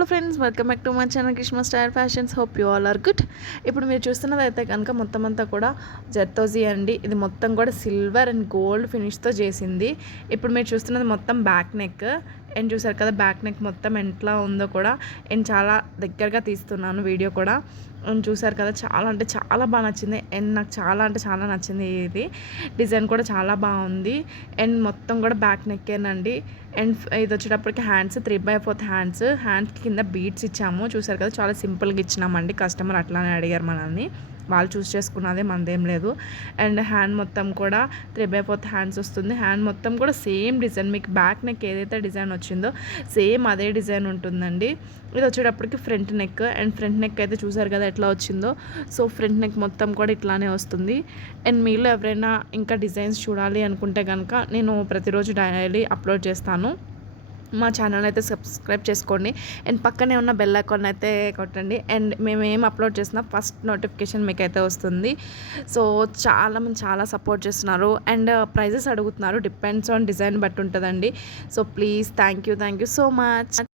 Hello friends, welcome back to my channel Krishna style fashions. Hope you all are good. ఇప్పుడు మీరు చూస్తున్నది అయితే కనుక మొత్తం అంతా కూడా జర్దోజీ అండి. ఇది మొత్తం కూడా సిల్వర్ అండ్ గోల్డ్ ఫినిష్తో చేసింది. ఇప్పుడు మీరు చూస్తున్నది మొత్తం బ్యాక్ నెక్ అండ్ చూసారు కదా, బ్యాక్ నెక్ మొత్తం ఎట్లా ఉందో కూడా నేను చాలా దగ్గరగా తీస్తున్నాను వీడియో కూడా. అండ్ చూసారు కదా, చాలా అంటే చాలా బాగా నచ్చింది. అండ్ నాకు చాలా అంటే చాలా నచ్చింది. ఇది డిజైన్ కూడా చాలా బాగుంది. అండ్ మొత్తం కూడా బ్యాక్ నెక్కేనండి. అండ్ ఇది వచ్చేటప్పటికి హ్యాండ్స్ 3/4 హ్యాండ్స్ కింద బీడ్స్ ఇచ్చాము. చూసారు కదా, చాలా సింపుల్గా ఇచ్చినామండి. కస్టమర్ అట్లానే అడిగారు మనల్ని, వాళ్ళు చూస్ చేసుకున్నదే మనదేం లేదు. అండ్ హ్యాండ్ మొత్తం కూడా 3/4 హ్యాండ్స్ వస్తుంది. హ్యాండ్ మొత్తం కూడా సేమ్ డిజైన్, మీకు బ్యాక్ నెక్ ఏదైతే డిజైన్ వచ్చిందో సేమ్ అదే డిజైన్ ఉంటుందండి. ఇది వచ్చేటప్పటికి front neck. And front neck అయితే చూసారు కదా ఎట్లా వచ్చిందో. సో ఫ్రంట్ నెక్ మొత్తం కూడా ఇట్లానే వస్తుంది. అండ్ మీలో ఎవరైనా ఇంకా డిజైన్స్ చూడాలి అనుకుంటే కనుక నేను ప్రతిరోజు డైలీ అప్లోడ్ చేస్తాను. మా ఛానల్ అయితే సబ్స్క్రైబ్ చేసుకోండి. అండ్ పక్కనే ఉన్న బెల్ ఐకాన్ అయితే కొట్టండి. అండ్ మేము ఏం అప్లోడ్ చేసినా ఫస్ట్ నోటిఫికేషన్ మీకు అయితే వస్తుంది. సో చాలామంది చాలా సపోర్ట్ చేస్తున్నారు. అండ్ ప్రైజెస్ అడుగుతున్నారు, డిపెండ్స్ ఆన్ డిజైన్ బట్టి ఉంటుందండి. So please thank you so much.